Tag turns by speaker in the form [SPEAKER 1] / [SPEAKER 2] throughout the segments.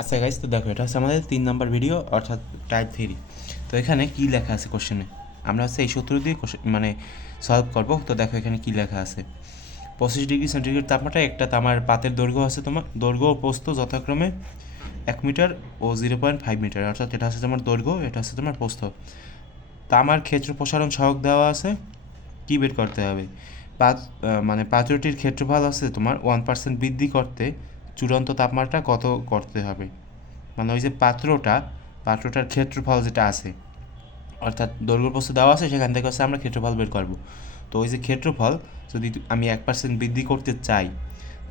[SPEAKER 1] আচ্ছা গাইজ তো দেখো, এটা হচ্ছে আমাদের তিন নম্বর ভিডিও অর্থাৎ টাইপ থ্রি তো এখানে কি লেখা আছে কোশ্চেনে আমরা হচ্ছে এই সূত্র দিয়ে মানে সলভ করব। তো দেখো এখানে কি লেখা আছে? পঁচিশ ডিগ্রি সেন্টিগ্রেড তাপমাত্রা একটা তামার পাতের দৈর্ঘ্য আছে তোমার, দৈর্ঘ্য ও প্রস্থ যথাক্রমে এক মিটার ও জিরো পয়েন্ট ফাইভ মিটার অর্থাৎ এটা হচ্ছে তোমার দৈর্ঘ্য, এটা হচ্ছে তোমার প্রস্থ। তামার ক্ষেত্র প্রসারণ সহক দেওয়া আছে, কি বের করতে হবে? পাত মানে পাত্রটির ক্ষেত্রফল আছে তোমার ওয়ান পার্সেন্ট বৃদ্ধি করতে চূড়ান্ত তাপমাত্রা কত করতে হবে? মানে ওই যে পাত্রটা, পাত্রটার ক্ষেত্রফল যেটা আছে, অর্থাৎ দৈর্ঘ্য দেওয়া আছে, সেখান থেকে হচ্ছে আমরা ক্ষেত্রফল বের করব। তো ওই যে ক্ষেত্রফল, যদি আমি এক পার্সেন্ট বৃদ্ধি করতে চাই,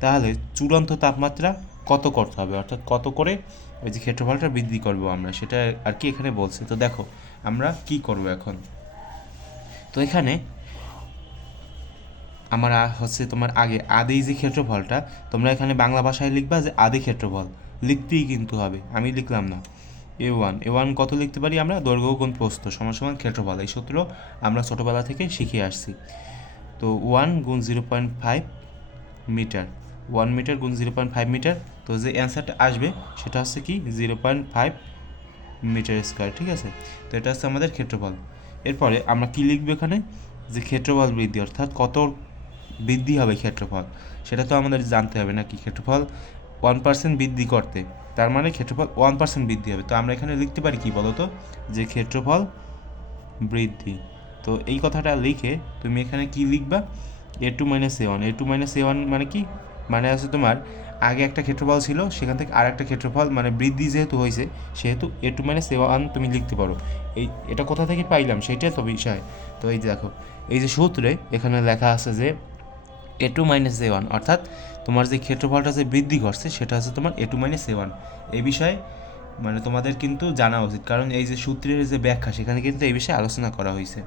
[SPEAKER 1] তাহলে চূড়ান্ত তাপমাত্রা কত করতে হবে? অর্থাৎ কত করে ওই যে ক্ষেত্রফলটা বৃদ্ধি করব আমরা? সেটা আর কি এখানে বলছে। তো দেখো, আমরা কি করব এখন? তো এখানে আমার হচ্ছে তোমার আগে আদি যে ক্ষেত্রফলটা, তোমরা এখানে বাংলা ভাষায় লিখবা যে আদি ক্ষেত্রফল। লিখতেই কিন্তু হবে, আমি লিখলাম না। এ ওয়ান এ ওয়ান কত লিখতে পারি আমরা? দৈর্ঘ্য গুণ প্রস্থ সমান সমান ক্ষেত্রফল, এই সূত্র আমরা ছোটোবেলা থেকে শিখে আসছি। তো ওয়ান গুণ zero point five metre one metre গুণ জিরো পয়েন্ট ফাইভ মিটার তো যে অ্যান্সারটা আসবে সেটা হচ্ছে কি? Zero point five metre square ঠিক আছে? তো এটা হচ্ছে আমাদের ক্ষেত্রফল। এরপরে আমরা কি লিখব এখানে? যে ক্ষেত্রফল বৃদ্ধি, অর্থাৎ কত বৃদ্ধি হবে ক্ষেত্রফল। সেটা তো আমাদের জানতে হবে নাকি ক্ষেত্রফল? ওয়ান পার্সেন্ট বৃদ্ধি করতে, তার মানে ক্ষেত্রফল ওয়ান পার্সেন্ট বৃদ্ধি হবে। তো আমরা এখানে লিখতে পারি কি বলো তো যে ক্ষেত্রফল বৃদ্ধি। তো এই কথাটা লিখে তুমি এখানে কি লিখবা? A two minus A one A two minus A one মানে কি? মানে আছে তোমার আগে একটা ক্ষেত্রফল ছিল, সেখান থেকে আর একটা ক্ষেত্রফল মানে বৃদ্ধি যেহেতু হয়েছে, সেহেতু A two minus A one তুমি লিখতে পারো। এই, এটা কোথা থেকে পাইলাম? সেটাই তো বিষয়। তো এই যে দেখো, এই যে সূত্রে এখানে লেখা আছে যে A two minus A one অর্থাৎ তোমার যে ক্ষেত্রফলটা যে বৃদ্ধি ঘটছে, সেটা হচ্ছে তোমার A two minus A one এই বিষয়ে মানে তোমাদের কিন্তু জানা উচিত, কারণ এই যে সূত্রের যে ব্যাখ্যা, সেখানে কিন্তু এই বিষয়ে আলোচনা করা হয়েছে।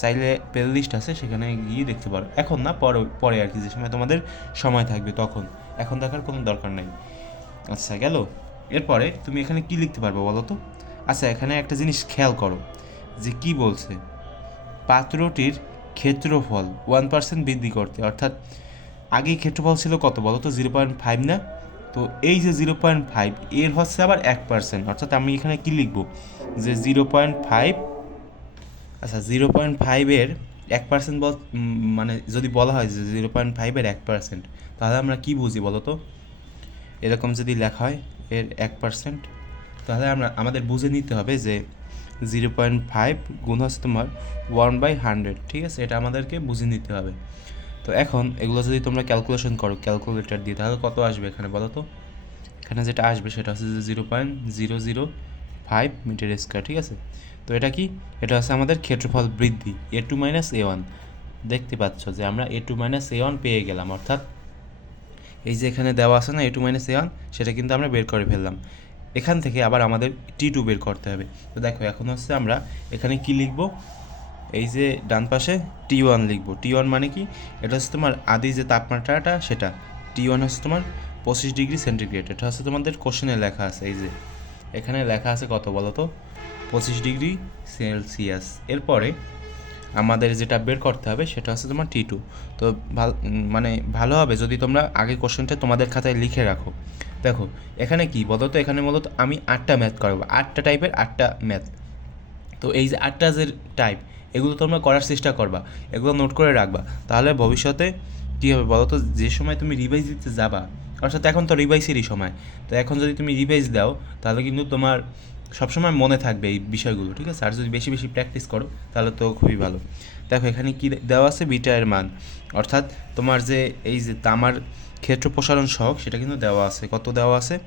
[SPEAKER 1] চাইলে প্লে লিস্ট আছে, সেখানে গিয়ে দেখতে পারো। এখন না, পরে পরে আর কি, যে সময় তোমাদের সময় থাকবে তখন। এখন দেখার কোনো দরকার নাই। আচ্ছা গেল। এরপরে তুমি এখানে কি লিখতে পারবে বলো তো? আচ্ছা এখানে একটা জিনিস খেয়াল করো, যে কি বলছে? পাত্রটির ক্ষেত্রফল ওয়ান পার্সেন্ট বৃদ্ধি করতে, অর্থাৎ আগে ক্ষেত্রফল ছিল কত বলো তো? জিরো পয়েন্ট ফাইভ না? তো এই যে জিরো পয়েন্ট ফাইভ এর হচ্ছে আবার এক পার্সেন্ট অর্থাৎ আমি এখানে কি লিখব? যে জিরো পয়েন্ট ফাইভ আচ্ছা জিরো পয়েন্ট ফাইভের এক পার্সেন্ট বল মানে যদি বলা হয় যে জিরো পয়েন্ট ফাইভের এক পার্সেন্ট তাহলে আমরা কি বুঝি বলো তো? এরকম যদি লেখা হয়, এর এক পার্সেন্ট তাহলে আমরা আমাদের বুঝে নিতে হবে যে জিরো পয়েন্ট ফাইভ গুণ হচ্ছে তোমার ওয়ান বাই হান্ড্রেড, ঠিক আছে? এটা আমাদেরকে বুঝে নিতে হবে। তো এখন এগুলো যদি তোমরা ক্যালকুলেশন করো ক্যালকুলেটর দিয়ে, তাহলে কত আসবে এখানে বলো তো? এখানে যেটা আসবে সেটা হচ্ছে যে zero point zero zero five metre square, ঠিক আছে? তো এটা কি? এটা হচ্ছে আমাদের ক্ষেত্রফল বৃদ্ধি, A two minus A one. দেখতে পাচ্ছ যে আমরা A two minus A one পেয়ে গেলাম, অর্থাৎ এই যে এখানে দেওয়া আছে না, A two minus A one, সেটা কিন্তু আমরা বের করে ফেললাম। এখান থেকে আবার আমাদের টি টু বের করতে হবে। তো দেখো, এখন হচ্ছে আমরা এখানে কি লিখব? এই যে ডান পাশে টি ওয়ান লিখব। টি ওয়ান মানে কি? এটা হচ্ছে তোমার আদি যে তাপমাত্রাটা, সেটা। টি ওয়ান হচ্ছে তোমার পঁচিশ ডিগ্রি সেন্টিগ্রেড। এটা হচ্ছে তোমাদের কোশ্চেনে লেখা আছে, এই যে। এখানে লেখা আছে কত বলো তো পঁচিশ ডিগ্রি সেলসিয়াস। এরপরে আমাদের যেটা বের করতে হবে সেটা হচ্ছে তোমার টি টু তো ভালো মানে ভালো হবে যদি তোমরা আগে কোশ্চেনটা তোমাদের খাতায় লিখে রাখো। দেখো, এখানে কি বলো তো এখানে মূলত আমি আটটা ম্যাথ করাবো। আটটা টাইপের আটটা ম্যাথ তো এই যে আটটা যে টাইপ এগুলো তোমরা করার চেষ্টা করবা। এগুলো নোট করে রাখবা। তাহলে ভবিষ্যতে কী হবে বলো তো যে সময় তুমি রিভাইজ দিতে যাবা অর্থাৎ এখন তো রিভাইসেরই সময়। তো এখন যদি তুমি রিভাইজ দাও, তাহলে কিন্তু তোমার সবসময় মনে থাকবে এই বিষয়গুলো, ঠিক আছে? আর যদি বেশি বেশি প্র্যাকটিস করো, তাহলে তো খুবই ভালো। দেখো, এখানে কি দেওয়া আছে? বিটা এর মান। অর্থাৎ তোমার যে এই যে তামার ক্ষেত্র প্রসারণ সহক সেটা কিন্তু দেওয়া আছে। কত দেওয়া আছে?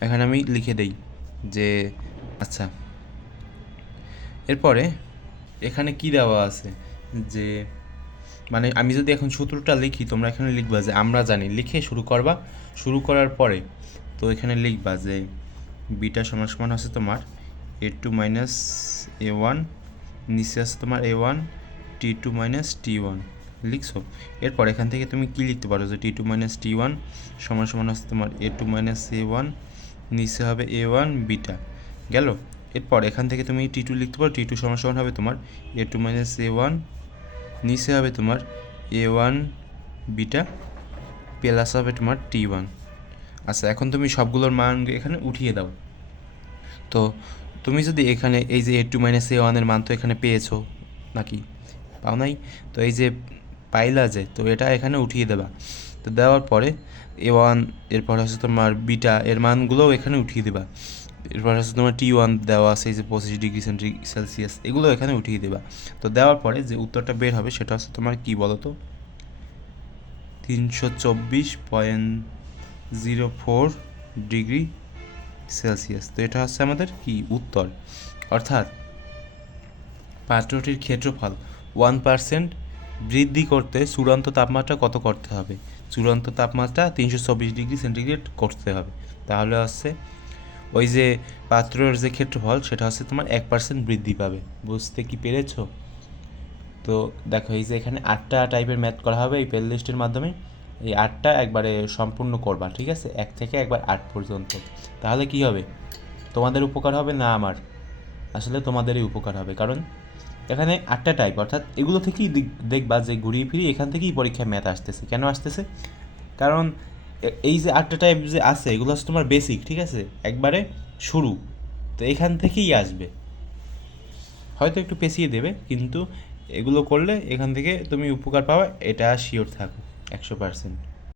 [SPEAKER 1] এখানে আমি লিখে দেই যে আচ্ছা। এরপরে এখানে কি দেওয়া আছে? যে মানে আমি যদি এখন সূত্রটা লিখি, তোমরা এখানে লিখবা যে, আমরা জানি। লিখে শুরু করবা। শুরু করার পরে তো এখানে লিখবা যে বিটা সমান সমান হচ্ছে তোমার A two minus A one নিচে আছে তোমার A one T two minus T one লিখছো? এরপর এখান থেকে তুমি কি লিখতে পারো? যে T two minus T one সমান সমান হচ্ছে তোমার A two minus A one নিচে হবে এ ওয়ান বিটা, গেল? এরপর এখান থেকে তুমি টি টু লিখতে পারো টি টু সমান সমান হবে তোমার A two minus A one নিচে হবে তোমার এ ওয়ান বিটা প্লাস হবে তোমার টি ওয়ান আচ্ছা এখন তুমি সবগুলোর মান এখানে উঠিয়ে দাও। তো তুমি যদি এখানে এই যে এ টু মাইনাস এ ওয়ানের মান তো এখানে পেয়েছ নাকি? পাও নাই? তো এই যে পাইলা যে, তো এটা এখানে উঠিয়ে দেবা। তো দেওয়ার পরে এ ওয়ান এরপর হচ্ছে তোমার বিটা, এর মানগুলোও এখানে উঠিয়ে দেবা। এরপর হচ্ছে তোমার টি ওয়ান দেওয়া আছে, এই যে পঁচিশ ডিগ্রি সেন্টি সেলসিয়াস, এগুলো এখানে উঠিয়ে দেবা। তো দেওয়ার পরে যে উত্তরটা বের হবে সেটা হচ্ছে তোমার কী বলো তো তিনশো চব্বিশ point zero four degree celsius. তো এটা হচ্ছে আমাদের কি? উত্তর। অর্থাৎ পাত্রটির ক্ষেত্রফল ওয়ান পার্সেন্ট বৃদ্ধি করতে চূড়ান্ত তাপমাত্রা কত করতে হবে? চূড়ান্ত তাপমাত্রা তিনশো চব্বিশ ডিগ্রি সেন্টিগ্রেড করতে হবে। তাহলে হচ্ছে ওই যে পাত্রের যে ক্ষেত্রফল, সেটা হচ্ছে তোমার এক পার্সেন্ট বৃদ্ধি পাবে। বুঝতে কি পেরেছ? তো দেখো, এই যে এখানে আটটা টাইপের ম্যাথ করা হবে এই প্লে লিস্টের মাধ্যমে। এই আটটা একবারে সম্পূর্ণ করবা, ঠিক আছে? এক থেকে একবার আট পর্যন্ত। তাহলে কি হবে? তোমাদের উপকার হবে না আমার? আসলে তোমাদেরই উপকার হবে। কারণ এখানে আটটা টাইপ অর্থাৎ এগুলো থেকেই দেখ- দেখবা যে ঘুরিয়ে ফিরিয়ে এখান থেকেই পরীক্ষায় ম্যাথ আসতেছে। কেন আসতেছে? কারণ এই যে আটটা টাইপ যে আছে, এগুলো হচ্ছে তোমার বেসিক ঠিক আছে? একবারে শুরু। তো এখান থেকেই আসবে। হয়তো একটু পেছিয়ে দেবে, কিন্তু এগুলো করলে এখান থেকে তুমি উপকার পাওয়া এটা শিওর থাকো। একশো পার্সেন্ট।